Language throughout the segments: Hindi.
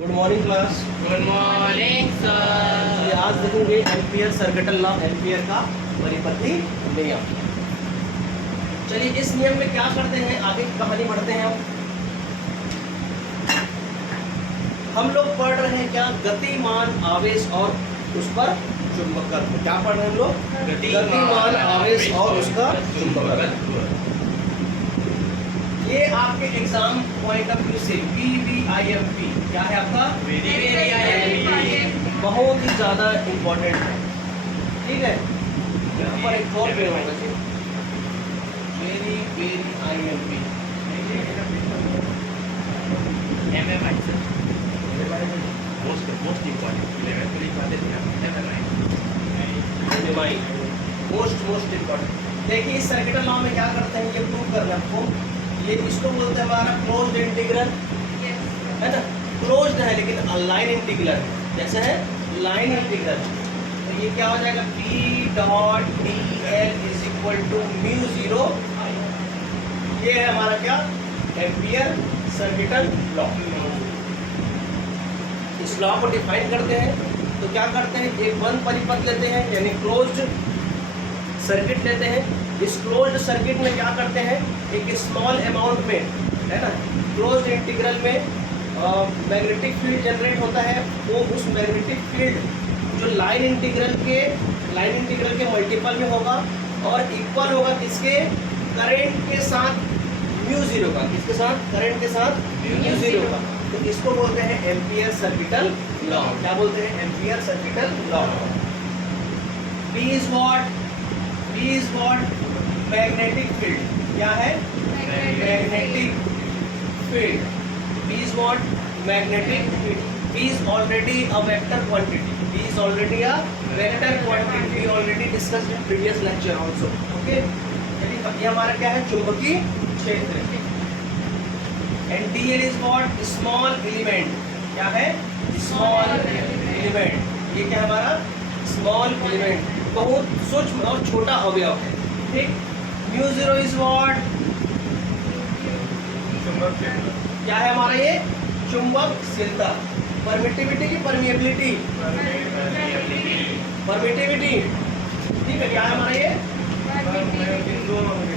Good morning class. Good morning sir. आज देखेंगे एम्पियर सर्किटल लॉ, एम्पियर का परिपथी नियम। चलिए इस नियम में क्या करते हैं, आगे की कहानी बढ़ते हैं। हम लोग पढ़ रहे हैं क्या, गतिमान आवेश और उस पर चुंबकत्व। क्या पढ़ रहे हैं हम लोग? गतिमान आवेश और उसका चुंबकत्व। ये आपके एग्जाम पॉइंट ऑफ व्यू से VVIMP क्या है आपका? बहुत ही ज्यादा इम्पोर्टेंट है, ठीक है। यहाँ पर एक और पेड़ होगा जी, VVIMP। Most important. देखिए इस सर्किटल लॉ में क्या करते हैं, ये प्रूव करना आपको। ये इसको बोलते हैं हमारा क्लोज्ड इंटीग्रल, है ना। क्लोज्ड है लेकिन लाइन इंटीग्रल जैसे है लाइन इंटीग्रल। तो ये क्या हो जाएगा, P dot dl is equal to mu 0। ये है हमारा क्या, एम्पियर सर्किटल लॉ। इस लॉ को डिफाइन करते हैं तो क्या करते हैं, एक बंद परिपथ लेते हैं यानी क्लोज्ड सर्किट लेते हैं। इस क्लोज्ड सर्किट में क्या करते हैं, एक स्मॉल अमाउंट में, है ना, क्लोज्ड इंटीग्रल में मैग्नेटिक फील्ड जनरेट होता है। वो उस मैग्नेटिक फील्ड जो लाइन इंटीग्रल के मल्टीपल में होगा और इक्वल होगा किसके, करंट के साथ म्यू 0 का। किसके साथ? करंट के साथ म्यू 0 का। तो इसको बोलते हैं एम्पियर सर्किटल लॉ। क्या बोलते हैं? Ampere circuital law. P is what? Magnetic field. क्या है? Magnetic field. P is what? Magnetic field. P is already a vector quantity. P is already a vector quantity. We already discussed in previous lecture also. Okay? ये हमारा क्या है, चुंबकीय क्षेत्र। And dl is what? Small element. क्या है? Small element. ये क्या है हमारा? Small element. बहुत सूक्ष्म और छोटा अवयव है, ठीक। Mu 0 is what? क्या है हमारा ये, चुंबकशीलता। परमिटिविटी की परमिएबिलिटी, परमिटिविटी, ठीक है। क्या है हमारा ये,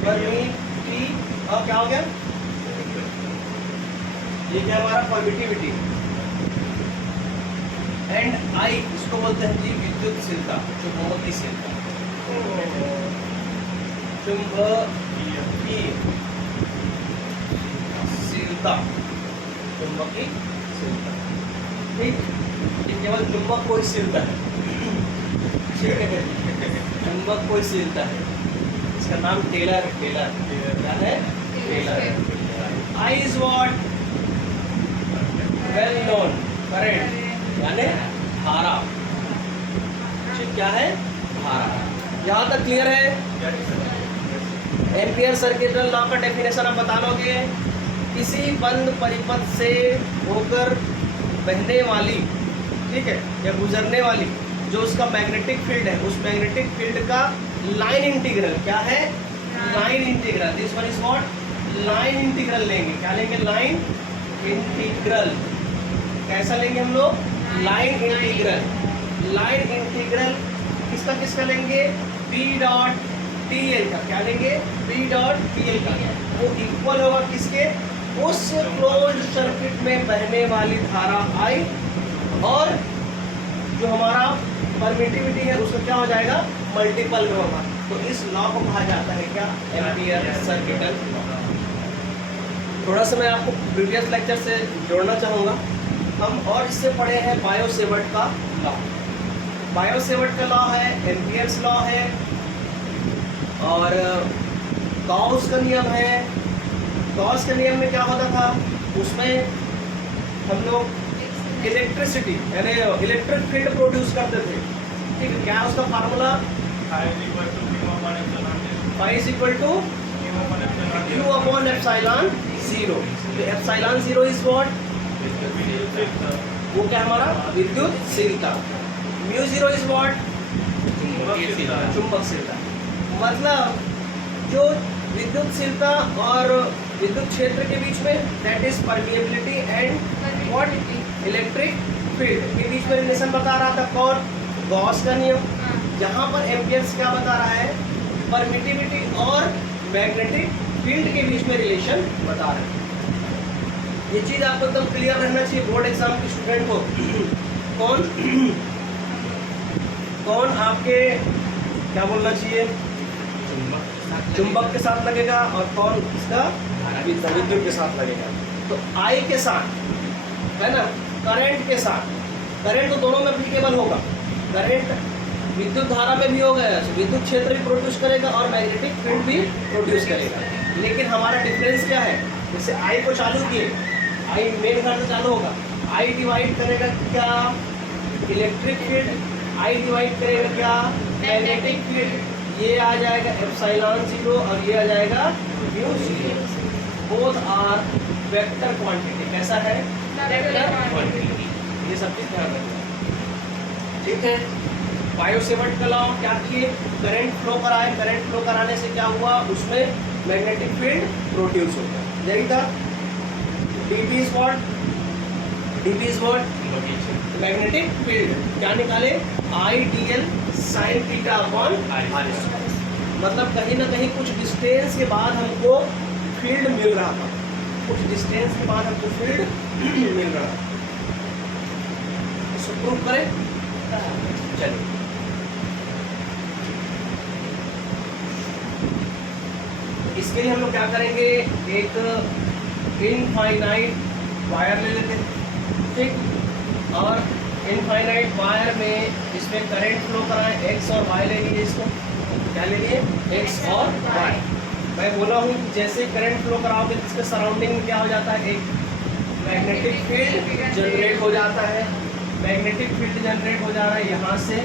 परमिटी, और क्या हो गया, ये क्या हमारा परमिटिविटी। एंड आई इसको बोलते हैं जी विद्युतशीलता, चुंबकीयशीलता। चुंबकीयशीलता, ठीक। ये केवल चुंबक को ही सीलता है, ठीक है। चुंबक को ही सीलता है। इसका नाम टेलर है। क्या है? टेलर। I is what? Well known current यानी धारा, ठीक। क्या है? धारा। यहाँ तक क्लियर है? एम्पियर सर्किटल लॉ का डेफिनेशन आप बता लोगे। किसी बंद परिपथ से होकर बहने वाली, ठीक है, या गुजरने वाली जो उसका मैग्नेटिक फील्ड है, उस मैग्नेटिक फील्ड का लाइन इंटीग्रल। क्या है? Line integral. This one is what? Line integral लेंगे। क्या लेंगे? Line integral. कैसा लेंगे हम लोग? Line integral. लाइन इंटीग्रल किसका लेंगे? P डॉट dl का। क्या लेंगे? P डॉट dl का। वो इक्वल होगा किसके? उस क्लोज्ड सर्किट में बहने वाली धारा I, और जो हमारा परमिटिविटी है उसका क्या हो जाएगा, मल्टीपल में होगा। तो इस लॉ को कहा जाता है क्या, एम्पियर सर्किटल लॉ। थोड़ा सा मैं आपको प्रीवियस लेक्चर से जोड़ना चाहूँगा। हम और इससे पढ़े हैं बायो-सेवर्ट का लॉ। बायो-सेवर्ट का लॉ है, एम्पियर्स लॉ है, और गॉस का नियम है। गॉस के नियम में क्या होता था, उसमें हम लोग इलेक्ट्रिसिटी यानी इलेक्ट्रिक फील्ड प्रोड्यूस करते थे, ठीक है। क्या है उसका formula? Phi is equal to Q upon epsilon 0। तो एप्सिलॉन 0 इज व्हाट? वो क्या है हमारा, विद्युतशीलता। Mu 0 is what? चुंबकशीलता। मतलब जो विद्युतशीलता और विद्युत क्षेत्र के बीच में, that is permeability and what, electric field के बीच में रिलेशन बता रहा था कौन? गॉस का नियम। यहाँ पर एम्पियर्स क्या बता रहा है? परमिटिविटी और मैग्नेटिक फील्ड के बीच में रिलेशन बता रहा है। ये चीज आपको एकदम क्लियर रहना चाहिए बोर्ड एग्जाम के स्टूडेंट को। कौन आपके क्या बोलना चाहिए? चुंबक के साथ लगेगा और कौन इसका विद्युत के साथ लगेगा। तो आई के साथ है ना, करंट के साथ, करंट तो दोनों में एप्लीकेबल होगा। करंट विद्युत धारा में भी होगा, विद्युत क्षेत्र भी प्रोड्यूस करेगा और मैग्नेटिक फील्ड भी प्रोड्यूस करेगा। लेकिन हमारा डिफरेंस क्या है? जैसे आई को चालू किए, आई मेन घर से चालू होगा, आई डिवाइड करेगा क्या? Electric field. आई डिवाइड करेगा क्या? Magnetic field. ये आ जाएगा एप्सिलॉन 0 और ये आ जाएगा mu 0। Both are vector quantity. कैसा है? Vector quantity. ये सब चीज ध्यान रखना, ठीक है। बायोसेवर्ट का लॉ क्या किए? करंट फ्लो कराए, करंट फ्लो कराने से क्या हुआ? उसमें मैग्नेटिक फील्ड प्रोड्यूस हो गया। यही था। DB is what? DB is what? Magnetic field. क्या निकाले? IDL sine theta upon r. मतलब कहीं ना कहीं कुछ डिस्टेंस के बाद हमको फील्ड मिल रहा था, कुछ डिस्टेंस के बाद हमको फील्ड मिल रहा था। इसको प्रूव करें। चलिए, इसके लिए हम लोग क्या करेंगे? एक इनफाइनाइट वायर ले लेते हैं, ठीक। और इनफाइनाइट वायर में इसमें करंट फ्लो कराएं, एक्स और वाई ले लीजिए। इसको क्या ले लिए? एक्स और वाई। मैं बोला हूँ जैसे करंट फ्लो कराओगे तो इसके सराउंडिंग में क्या हो जाता है? एक मैग्नेटिक फील्ड जनरेट हो जाता है। मैग्नेटिक फील्ड जनरेट हो जा रहा है यहाँ से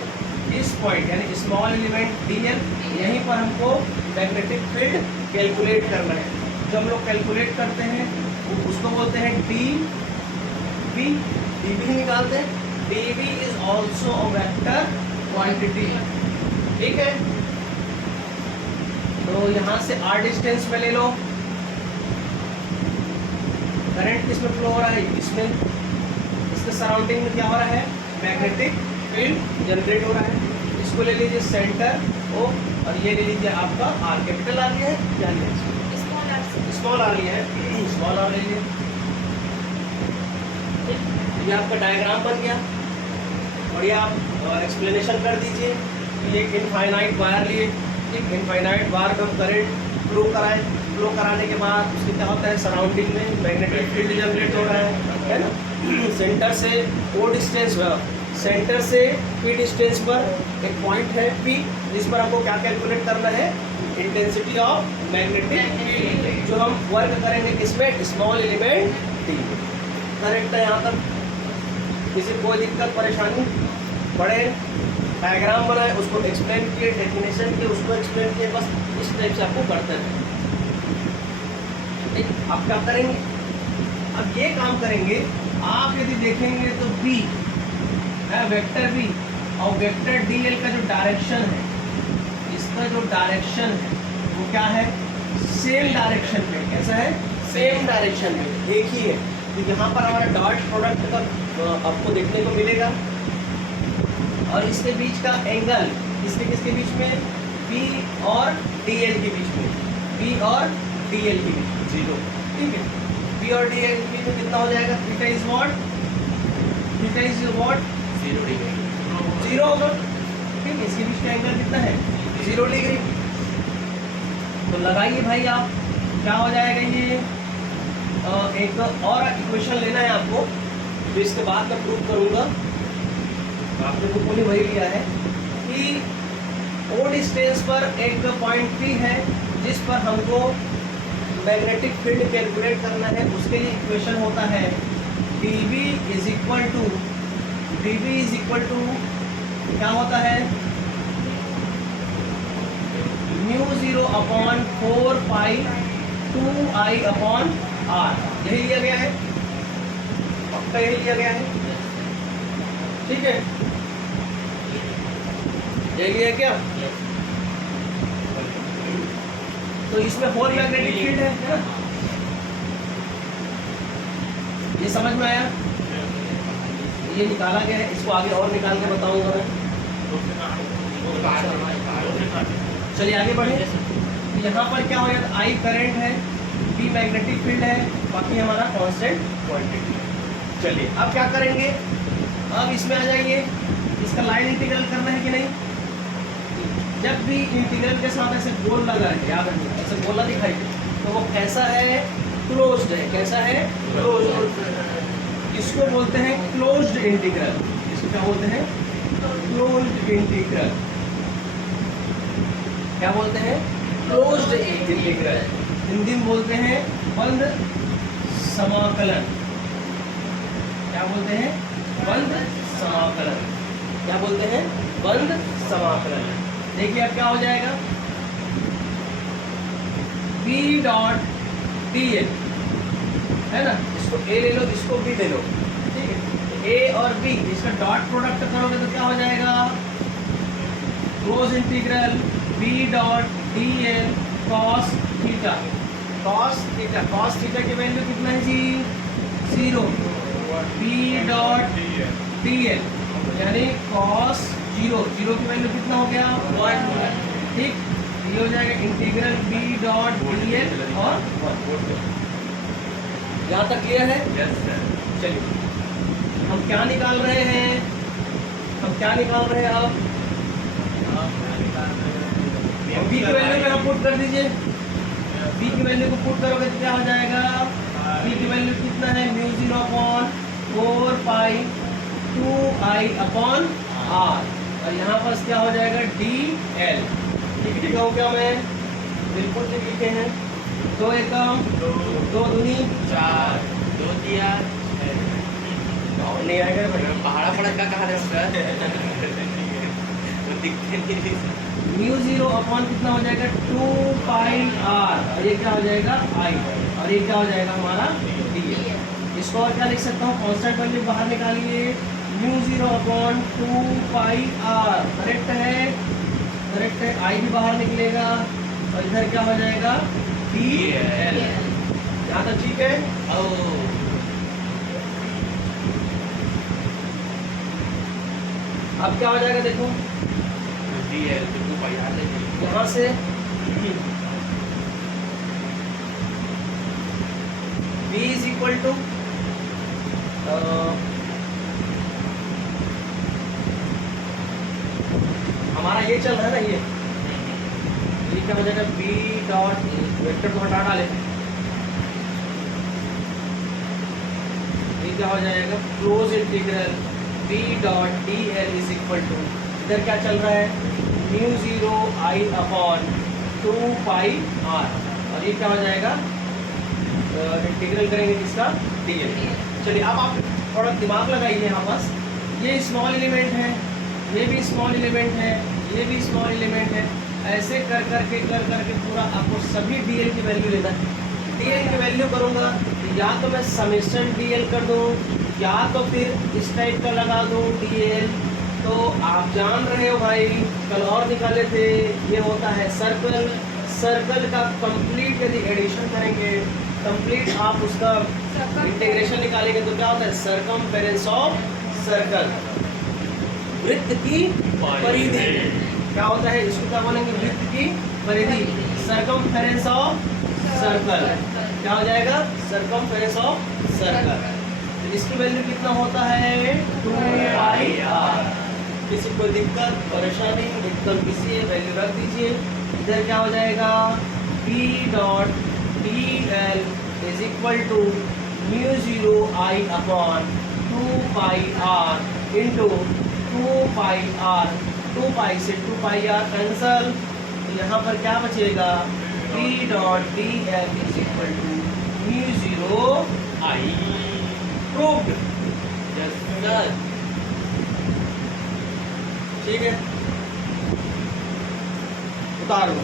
इस पॉइंट, यानी स्मॉल एलिमेंट डीएल। यहीं पर हमको मैग्नेटिक फील्ड कैलकुलेट करना है। जो हम लोग कैलकुलेट करते हैं उसको बोलते हैं डी बी। डीबी निकालते हैं। DB is also a vector quantity, ठीक है। तो यहाँ से आर डिस्टेंस में ले लो। करंट किसमें फ्लो हो रहा है? इसमें। इसके सराउंडिंग में क्या हो रहा है? मैग्नेटिक फील्ड जनरेट हो रहा है। इसको ले लीजिए सेंटर ओ, और ये ले लीजिए आपका आर। कैपिटल आर लिया है, क्या लिया है? स्मॉल आर लिया है, स्मॉल आर ले लीजिए। ये आपका डायग्राम बन गया और ये आप एक्सप्लेनेशन कर दीजिए कि ये इनफाइनाइट वायर लिए, ठीक। इनफाइनाइट वायर का करंट फ्लो कराएं, फ्लो कराने के बाद उसके क्या होता है? सराउंडिंग में मैग्नेटिक फील्ड जनरेट हो रहा है ना। सेंटर से ओ डिस्टेंस, सेंटर से पी डिस्टेंस पर एक पॉइंट है पी, जिस पर हमको क्या कैलकुलेट करना है? इंटेंसिटी ऑफ मैग्नेटिक फील्ड, जो हम वर्क करेंगे किसमें? Small element D. करेक्ट है यहाँ तक? किसी कोई दिक्कत परेशानी? बड़े डायग्राम बनाए, उसको एक्सप्लेन किए, डेफिनेशन किए, उसको एक्सप्लेन किए, बस इस टाइप से आपको करते हैं। आप क्या करेंगे? अब ये काम करेंगे आप, यदि देखेंगे तो बी है वेक्टर बी, और वेक्टर डी एल का जो डायरेक्शन है, इसका जो डायरेक्शन है वो क्या है? सेम डायरेक्शन में। कैसा है? सेम डायरेक्शन में, एक ही है। तो यहाँ पर हमारा डॉट प्रोडक्ट का आपको देखने को मिलेगा। और इसके बीच का एंगल, इसके किसके बीच में? बी और डी एल के बीच में, बी और डी एल के बीच में 0, ठीक है। बी और डी एल के बीच में कितना हो जाएगा? Theta is what? Theta is what? 0 होगा, ठीक है। इसके बीच का एंगल कितना है? 0 डिग्री। तो लगाइए भाई आप, क्या हो जाएगा ये? एक और इक्वेशन लेना है आपको, जो इसके बाद मैं प्रूव करूँगा। आपने बुक में वही लिया है कि ओ डिस्टेंस पर एक पॉइंट पी है जिस पर हमको मैग्नेटिक फील्ड कैलकुलेट करना है। उसके लिए इक्वेशन होता है dB इज इक्वल टू क्या होता है? μ0 अपॉन 4 पाई 2I अपॉन R। यही लिया गया है, पक्का यही लिया गया है, ठीक है। यही लिया क्या? तो इसमें होल मैग्नेटिक फील्ड है ना? ये समझ में आया? ये निकाला गया है, इसको आगे और निकाल के बताऊंगा मैं। चलिए आगे बढ़े। यहाँ पर क्या हो जाता है, आई करंट है, बी मैग्नेटिक फील्ड है, बाकी हमारा कांस्टेंट क्वांटिटी है। चलिए अब क्या करेंगे, अब इसमें आ जाइए, इसका लाइन इंटीग्रल करना है कि नहीं। जब भी इंटीग्रल के साथ ऐसे गोल लगा है, याद रखिए ऐसे गोला दिखाई दे, तो वो कैसा है, क्लोज्ड है। कैसा है, क्लोज्ड। इसको बोलते हैं क्लोज्ड इंटीग्रल। इसको क्या बोलते हैं, क्लोज्ड इंटीग्रल। क्या बोलते हैं, क्लोज्ड इंटीग्रल। हिंदी में बोलते हैं बंद समाकलन। क्या बोलते हैं, बंद समाकलन। क्या बोलते हैं, बंद समाकलन। देखिए अब क्या हो जाएगा, B डॉट dl है ना, इसको A ले लो, इसको B ले लो, ठीक है। A और B इसका डॉट प्रोडक्ट करोगे तो क्या हो जाएगा, close integral B dot dl cos theta. cos theta, cos theta की वैल्यू कितना है जी, 0। B डॉट dl यानी cos 0, 0 की वैल्यू कितना हो गया, 1। ठीक, ये हो जाएगा इंटीग्रल B डॉट dl और 1। यहाँ तक क्लियर है। चलिए हम क्या निकाल रहे हैं, हम क्या निकाल रहे हैं अब, B की वैल्यू में आप पुट कर दीजिए। B की वैल्यू को पुट करोगे तो क्या हो जाएगा, B की वैल्यू कितना है, म्यू 0 अपॉन 4 पाई 2i अपॉन r, और यहाँ पर क्या हो जाएगा dl। ठीक लिखा हो क्या, मैं बिल्कुल ठीक लिखे हैं। 2 एकम 2 दूनी 4 2 दिया नहीं आएगा भाई, पहाड़ा पड़ा का कहा उसका वो दिखते नहीं। म्यू 0 अपॉन कितना हो जाएगा 2 पाई r, और ये क्या हो जाएगा i, और ये क्या हो जाएगा हमारा dl। इसको और क्या लिख सकता हूँ, कांस्टेंट वैल्यू बाहर निकालिए, mu 0 upon 2 pi r। Correct है, करेक्ट है, i भी बाहर निकलेगा, और इधर क्या हो जाएगा dl। यहाँ तक ठीक है। अब क्या हो जाएगा देखो, यहाँ से B इज इक्वल टू हमारा ये चल रहा है ना, ये क्या हो जाएगा, B डॉट वेक्टर को हटा डाले, ये क्या हो जाएगा, close integral B dot dl is equal to, इधर क्या चल रहा है, mu 0 i upon 2 pi r, और ये क्या हो जाएगा, इंटीग्रल करेंगे किसका, dl। चलिए अब आप थोड़ा दिमाग लगाइए, यहाँ पास ये स्मॉल एलिमेंट है, ये भी स्मॉल एलिमेंट है, ये भी स्मॉल एलिमेंट है, ऐसे कर करके पूरा आपको सभी dl की वैल्यू लेना है। dl की वैल्यू करूँगा, या तो मैं समेशन dl कर दूँ, या तो फिर इस टाइप का लगा दूँ dl। तो आप जान रहे हो भाई, कल और निकाले थे, ये होता है सर्कल। सर्कल का कंप्लीट यदि एडिशन करेंगे, कंप्लीट आप उसका इंटीग्रेशन निकालेंगे तो क्या होता है, सरकमफेरेंस ऑफ सर्कल, वृत्त की परिधि। क्या होता है, इसको क्या बोलेंगे, वृत्त की परिधि, सरकमफेरेंस ऑफ सर्कल। क्या हो जाएगा, सरकमफेरेंस ऑफ सर्कल। तो इसकी वैल्यू कितना होता है, 2 पाई r। किसी को दिक्कत परेशानी एकदम किसी वैल्यू रख दीजिए। इधर क्या हो जाएगा, B dot dl is equal to mu 0 i upon 2 pi r into 2 pi r, 2 pi से 2 पाई r कैंसल, तो यहाँ पर क्या बचेगा, B dot dl is equal to mu 0 i। Proved, ठीक है, उतार लो।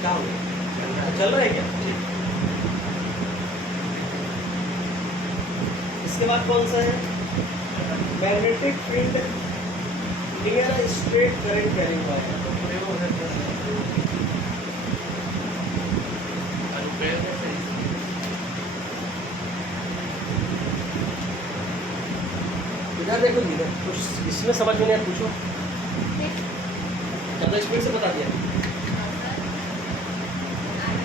क्या हो गया, चल रहा है क्या, ठीक। इसके बाद कौन सा है, magnetic field near straight current carrying wire. इधर देखो इधर कुछ इसमें समझ में नहीं आया, पूछो। ज़्यादा स्पीड से बता दिया।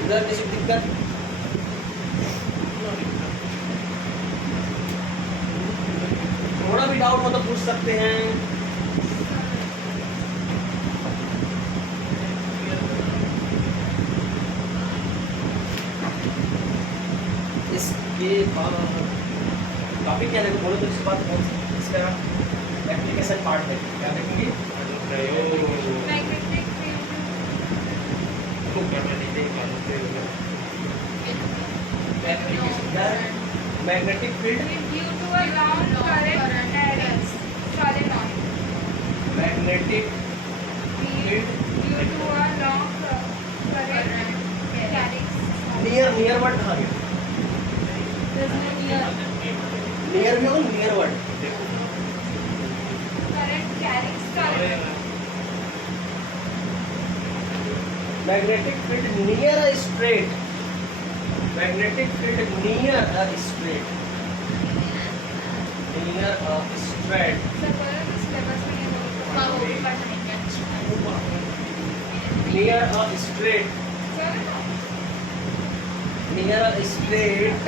इधर किसी दिक्कत? थोड़ा भी डाउट हो तो पूछ सकते हैं। इसके बाद टॉपिक क्या देखो, बोलो तो इसके बाद कौन सा इसका एप्लीकेशन पार्ट है, क्या देखेंगे? Magnetic field, magnetic field near, near word कहाँ गया? नियर में हो, near word magnetic field near a straight, magnetic field near a straight, near a straight, near a straight, near a straight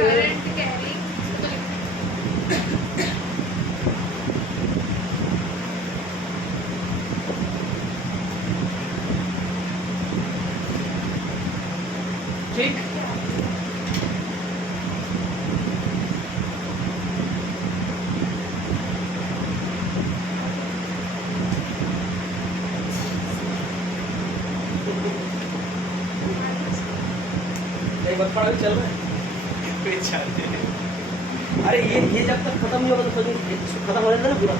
ठीक। एक बार पढ़ा चल रहा है। अरे ये जब तक खत्म नहीं होगा तो खत्म हो जाता है ना पूरा,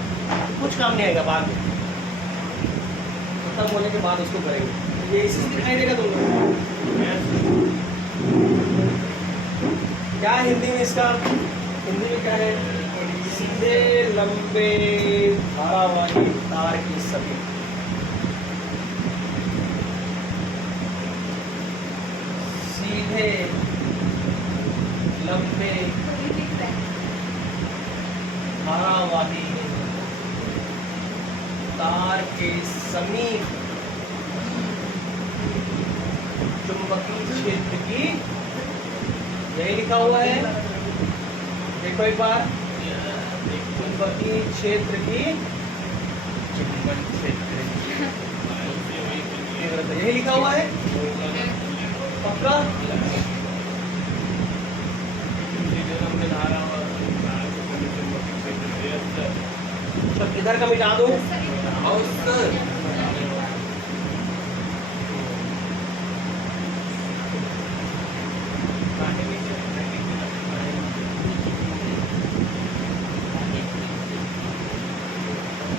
कुछ काम नहीं आएगा बाद में, खत्म होने के बाद उसको करेंगे। ये इसी से दिखाई देगा तुमको। क्या है हिंदी में इसका? हिंदी में क्या है? सीधे लंबे धारावाही तार की सभी, सीधे लंबे धारावाही तार के समीप चुंबकीय क्षेत्र की, यही लिखा हुआ है, देखो एक बार, चुंबकीय क्षेत्र की, यही लिखा हुआ है पक्का? सब इधर का मिटा दो।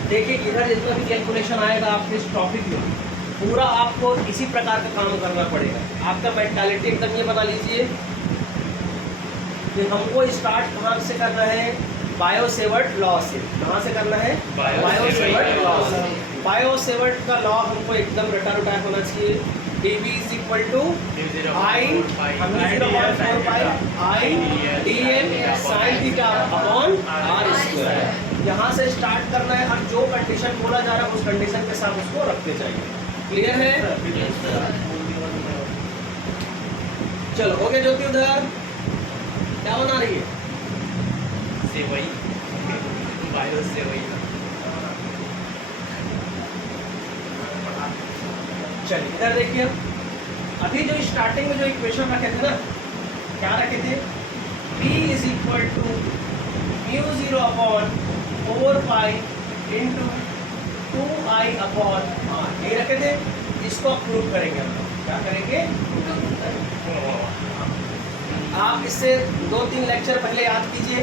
देखिए इधर जितना भी कैलकुलेशन आएगा आपके इस टॉपिक में, पूरा आपको इसी प्रकार का काम करना पड़ेगा। आपका मेंटालिटी एकदम ये बता लीजिए कि हमको स्टार्ट कहाँ से करना है? बायो सेवर्ट लॉ से। कहाँ से करना है? बायो सेवर्ट लॉ से। बायो सेवर्ट का लॉ हमको एकदम रटा रुटा होना चाहिए। dv is equal to I dm sin theta upon r square। यहाँ से स्टार्ट करना है, और जो कंडीशन बोला जा रहा है उस कंडीशन के साथ उसको रखते जाइए। क्लियर है? चलो हो गया ज्योति, उधर क्या बना रही है? सेवई, बायो सेवई। चलिए इधर देखिए, अभी जो स्टार्टिंग में जो इक्वेशन रखे थे ना, क्या रखे थे? B is equal to mu 0 upon 4 pi into 2I upon r, ये रखे थे। इसको प्रूव करेंगे हम लोग। क्या करेंगे? आप इससे 2-3 लेक्चर पहले याद कीजिए,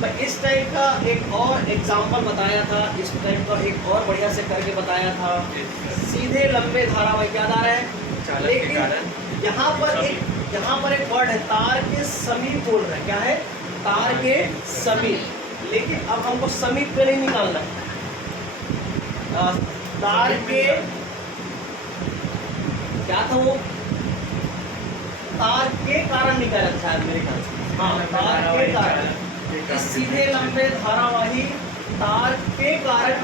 मैं इस टाइप का एक और एग्जाम्पल बताया था, इस टाइप का एक और बढ़िया से करके बताया था। सीधे लंबे धारावाही क्या आ रहा है, लेकिन यहाँ पर एक वर्ड है, तार के समीप बोल रहे हैं। क्या है? तार के समीप। लेकिन अब हमको समीप पे नहीं निकालना है, तार के क्या था वो, तार के कारण निकाला शायद मेरे ख्याल से। हाँ, तार के कारण। इस सीधे लंबे धारावाही तार के कारण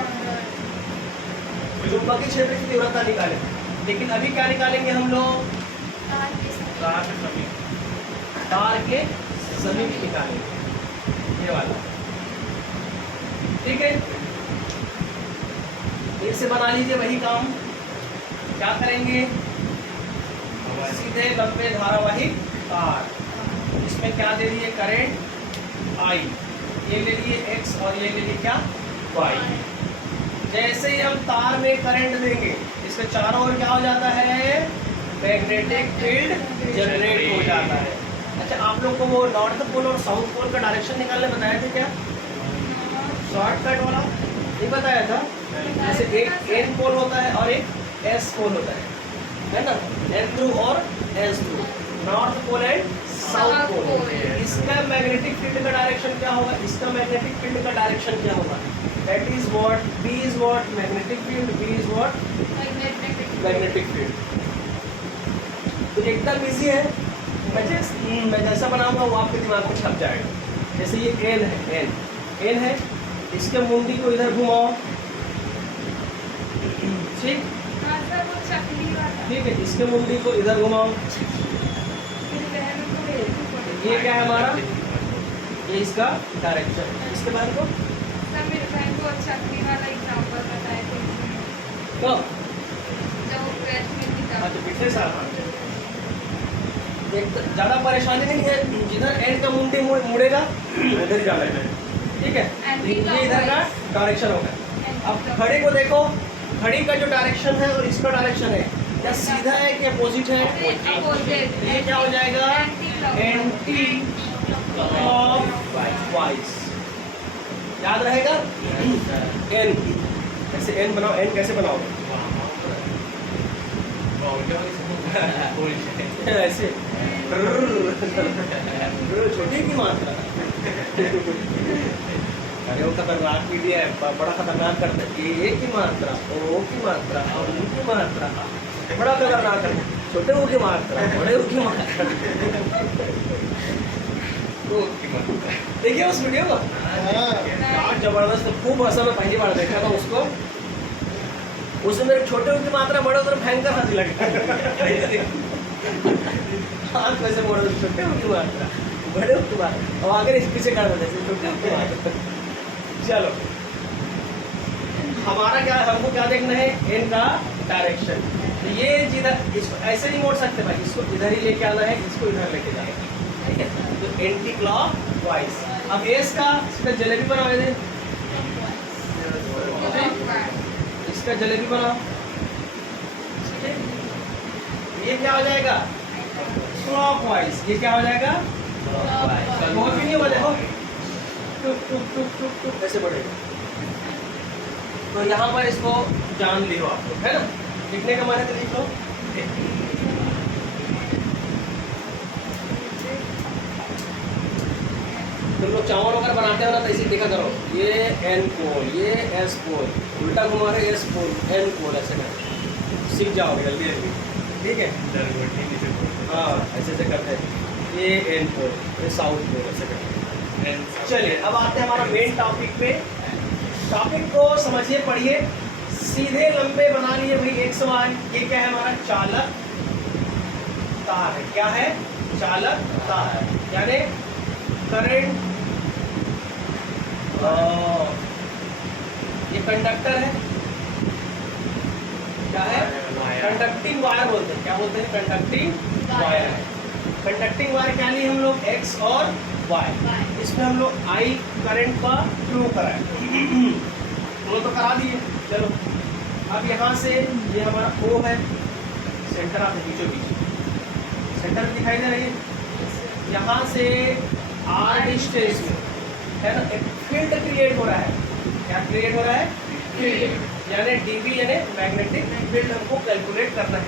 चुंबकीय क्षेत्र की तीव्रता निकालें। लेकिन अभी क्या निकालेंगे हम लोग? तार के सभी तार के समीप निकालेंगे, ये वाला। ठीक है, फिर से बना लीजिए वही काम। क्या करेंगे? सीधे लंबे धारावाही तार, इसमें क्या दे दिए? करंट I, ये ले लिए x और ये ले लिए क्या? y। जैसे ही हम तार में करंट देंगे, इसके चारों ओर क्या हो जाता है? मैग्नेटिक फील्ड जनरेट हो जाता है। अच्छा, आप लोग को वो नॉर्थ पोल और साउथ पोल का डायरेक्शन निकालने बताया था क्या? शॉर्टकट वाला नहीं बताया था? जैसे एक एन पोल होता है और एक एस पोल होता है ना? एन थ्रू और S through, north pole and south pole. इसका मैग्नेटिक फील्ड का डायरेक्शन क्या होगा? इसका मैग्नेटिक फील्ड का डायरेक्शन क्या होगा? That is what B is what magnetic field, B is what magnetic field. तो एकदम इजी है। मैं जैसा बनाऊंगा वो आपके दिमाग में छप जाएगा। जैसे ये एन है, एन है, इसके मुंडी को इधर घुमाओ। ठीक है, इसके मुंडी को इधर घुमाओ। ये क्या है हमारा? ये इसका डायरेक्शन। इसके बाद को तो अच्छा, पिछले साल ज़्यादा परेशानी नहीं है। जिधर एंड का मुंडी मुड़ेगा उधर ही जाना है। ठीक है, ये इधर का डायरेक्शन होगा। अब घड़ी को देखो, घड़ी का जो डायरेक्शन है और इसका डायरेक्शन है, क्या सीधा है कि अपोजिट है? ये क्या हो जाएगा? Anti clockwise. याद रहेगा? एन, ऐसे एन बनाओ। एन कैसे बनाओगे? ऐसे छोटी की मात्रा। अरे वो खतरनाक मीडिया है, बड़ा खतरनाक करता है। ए की मात्रा, ओ की मात्रा, और ऊ की मात्रा, बड़ा खतरनाक है। छोटे ऊ की मात्रा, बड़े ऊ की मात्रा। देखिए उस वीडियो को, क्या जबरदस्त, खूब हंसा। मैं पहली बार देखा था उसको। उसमें मेरे छोटे ऊ की मात्रा, बड़े उधर भयंकर हंसी लगी। हाथ वैसे मोड़ो, छोटे ऊ की मात्रा, बड़े ऊ की मात्रा, और आगे इस पीछे कर देते छोटे ऊ की मात्रा। चलो, हमारा क्या, हमको क्या देखना है? एन का डायरेक्शन। तो ये जिधर, इसको ऐसे नहीं मोड़ सकते भाई, इसको इधर ही लेके आना है, इसको इधर लेके जाना है। ठीक है, तो एंटी क्लॉकवाइज। अब एस का सीधा जलेबी बनाओ, इसका जलेबी बनाओ। ठीक है, ये क्या हो जाएगा? क्लॉकवाइज। ये क्या हो जाएगा? बहुत भी नहीं होगा, देखो टुक टुक टुक टुक टुक ऐसे बढ़ेगा। तो यहाँ पर इसको जान लियो आप लोग, है ना? लिखने का मन है तो लिख लो। तुम लोग चावल वगैरह बनाते हो ना, तो इसी देखा करो। ये एन पोल, ये एस पोल, उल्टा घुमा रहे एस पोल, एन पोल, ऐसे कर सीख जाओगे जल्दी जल्दी। ठीक है, हाँ ऐसे ऐसे करते हैं। ये एन पोल, ये साउथ पोल, ऐसे करते हैं। चलिए, अब आते हैं हमारा मेन टॉपिक पे। टॉपिक को समझिए, पढ़िए। सीधे लंबे बना लिए भाई एक सवाल। ये क्या है हमारा? चालक तार है। क्या है? चालक तार, यानी करंट। ये कंडक्टर है। क्या है? कंडक्टिंग वायर बोलते हैं। क्या बोलते हैं? कंडक्टिंग वायर है। कंडक्टिंग वायर क्या लिए हम लोग? एक्स और वाई। इसमें हम लोग आई करंट का फ्लो कराए, वो तो करा दिए। चलो, अब यहाँ से ये हमारा O है, सेंटर आप बीचों बीच, सेंटर दिखाई दे रही है। यहाँ से R डिस्टेंस में है ना, एक फील्ड क्रिएट हो रहा है। क्या क्रिएट हो रहा है? फील्ड, यानी dB यानी मैग्नेटिक फील्ड हमको कैलकुलेट करना है।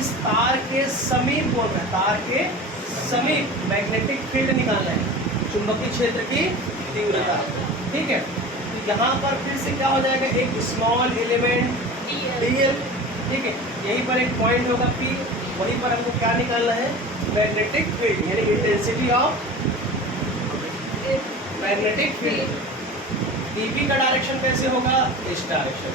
इस तार के समीप बोल रहा है, तार के समीप मैग्नेटिक फील्ड निकालना है, चुंबकीय क्षेत्र की तीव्रता। ठीक है, तो यहाँ पर फिर से क्या हो जाएगा? एक स्मॉल एलिमेंट dl। ठीक है, यहीं पर एक पॉइंट होगा P, वहीं पर हमको क्या निकालना है? मैग्नेटिक फील्ड, यानी intensity of magnetic field. DB का डायरेक्शन कैसे होगा, इस डायरेक्शन,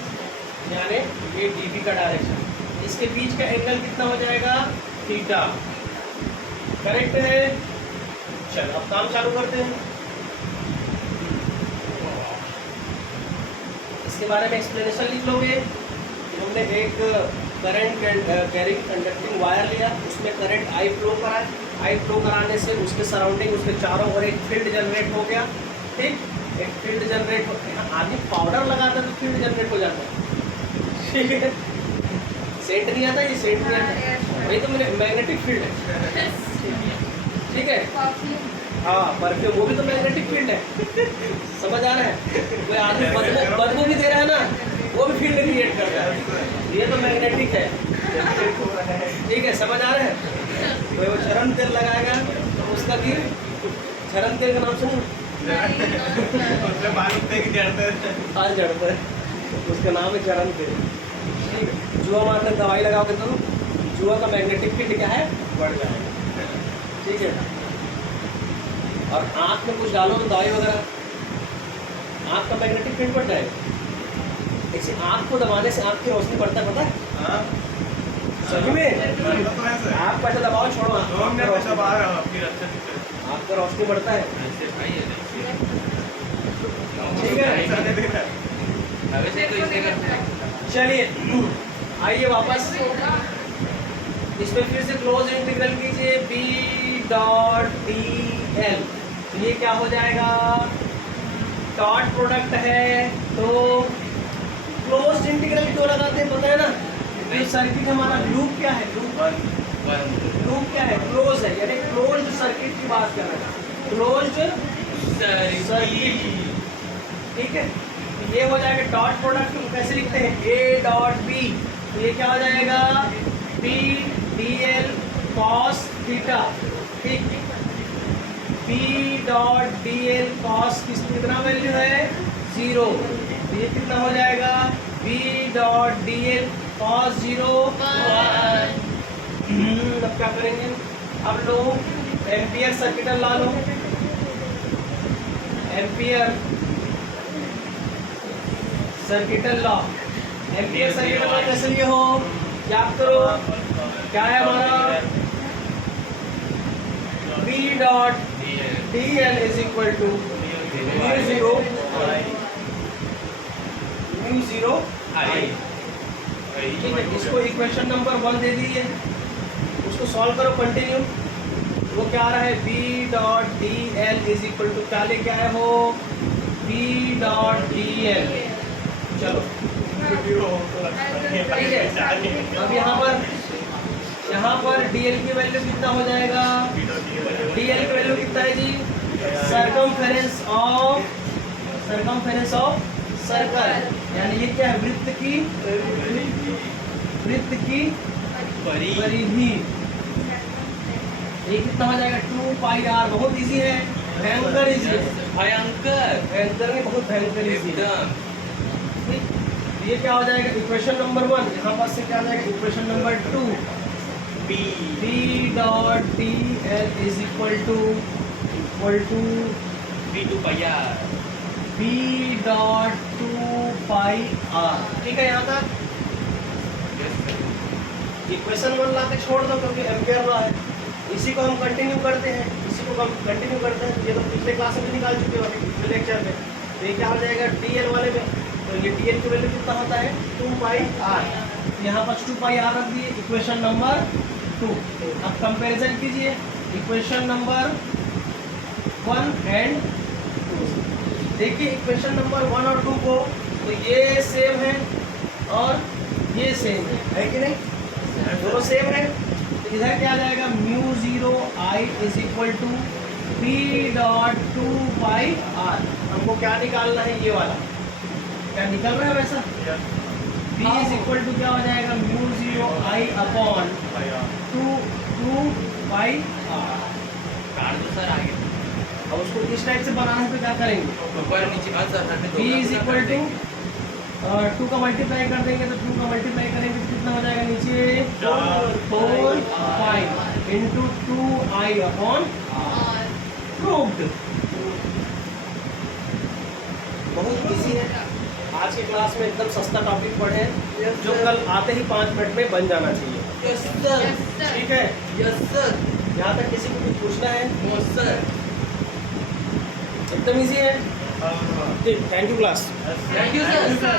यानी ये डीबी का डायरेक्शन, इसके बीच का एंगल कितना हो जाएगा, थीटा। करेक्ट है। चलो अब काम चालू करते हैं। इसके बारे में एक्सप्लेनेशन लिख लोगे। हमने एक करंट कैरिंग कंडक्टिंग वायर लिया, उसमें करंट आई फ्लो करा, आई फ्लो कराने से उसके सराउंडिंग, उसके चारों ओर एक फील्ड जनरेट हो गया। ठीक, एक फील्ड जनरेट हो, आदमी पाउडर लगाता है तो फील्ड जनरेट हो जाता है। ठीक है, सेंट नहीं आता, ये सेंट नहीं आता, वही तो मेरे मैग्नेटिक फील्ड है। ठीक है, हाँ परफ्यूम वो भी तो मैग्नेटिक फील्ड है। समझ आ रहा है, कोई आदमी बदबू भी दे रहा है ना, वो भी फील्ड क्रिएट कर रहा है, ये तो मैग्नेटिक है। ठीक है, समझ आ रहा है। कोई वो चरण तेल लगाएगा तो उसका भी, चरण तेल का नाम सुनो, आज जड़ता है, उसका नाम है चरण तेल। ठीक है, जुआ मारने दवाई लगाओ के तो जुआ का मैग्नेटिक फील्ड क्या है, बढ़ जाएगा। ठीक है, और आँख में कुछ डालो तो दवाई वगैरह, आँख का मैग्नेटिक फील्ड बढ़ जाएगा। ऐसे आँख को दबाने से आँख की रोशनी बढ़ता है, पता है? सही में आप पैसा दबाओ, छोड़ो आपका रोशनी बढ़ता है। ठीक है, चलिए आइए वापस इसमें फिर से क्लोज इंटीग्रल कीजिए, बी डॉट डी एल, ये क्या हो जाएगा, डॉट प्रोडक्ट है तो क्लोज इंटीग्रल क्यों लगाते हैं पता है ना, ये सर्किट हमारा लूप क्या है, लूप क्या है, क्लोज है, यानी क्लोज्ड सर्किट की बात कर रहे हैं, क्लोज्ड सर्किट। ठीक है, ये हो जाएगा डॉट प्रोडक्ट, कैसे लिखते हैं, ए डॉट बी, ये क्या हो जाएगा, B D L cos theta. ठीक, B dot D L cos कितना वैल्यू है, 0, ये कितना हो जाएगा, B dot D L cos 0 1। अब क्या करेंगे, अब लोग एम्पियर सर्किटल ला लो, Ampere circuital law, Ampere circuital law कैसे लिए हो, याद करो, क्या है हमारा, B dot D L is equal to mu zero I. ठीक है, इसको इक्वेशन नंबर 1 दे दीजिए, उसको सॉल्व करो कंटिन्यू। वो क्या आ रहा है, B dot D L is equal to, क्या लेके आए हो, B डॉट डी एल। चलो ठीक है, अब यहाँ पर DL की वैल्यू कितना हो जाएगा, DL की वैल्यू कितना है जी, सरकमफेरेंस ऑफ सर्कल, यानी ये क्या है, वृत्त की परिधि। ये कितना हो जाएगा, 2 पाई r, बहुत इजी है, भयंकर इजी है, भयंकर नहीं, बहुत भयंकर इजी है। ये क्या हो जाएगा, इक्वेशन नंबर 1, यहाँ पर से क्या आ जाएगा, equation number 2, B dot D L is equal to B dot 2 pi r। ठीक है, यहाँ तक इक्वेशन 1 ला के छोड़ दो, क्योंकि एम्पियर लॉ है, इसी को हम कंटिन्यू करते हैं, ये तो पिछले क्लास में भी निकाल चुके हो पिछले लेक्चर में। तो ये क्या हो जाएगा, DL वाले में, तो ये DL की वैल्यू कितना होता है, 2 पाई r, यहाँ पर 2 पाई r रख दिए, इक्वेशन नंबर 2। अब कंपैरिजन कीजिए इक्वेशन नंबर 1 एंड 2। देखिए इक्वेशन नंबर 1 और 2 को, तो ये सेम है और ये सेम है कि नहीं, दोनों सेम है, तो इधर क्या आ जाएगा, mu zero I is equal to B dot 2 pi r। हमको क्या निकालना है, ये वाला, क्या निकल रहा है वैसा, b इज इक्वल टू क्या हो जाएगा, म्यू जीरो आई अपॉन 2 पाई r। अब उसको इस टाइप से बनाने पे क्या करेंगे, b इज इक्वल टू 2 का मल्टीप्लाई कर देंगे, तो 2 का मल्टीप्लाई करेंगे तो कितना हो जाएगा, नीचे 4 पाई इंटू 2 आई अपॉन प्रूव्ड। बहुत आज की क्लास में एकदम सस्ता टॉपिक पढ़े जो कल आते ही 5 मिनट में बन जाना चाहिए। Yes sir. Yes, sir. ठीक है, यस सर। यहाँ तक किसी को कुछ पूछना है? Yes sir. एकदम इजी है। ठीक, thank you class. Thank you sir. Yes, sir.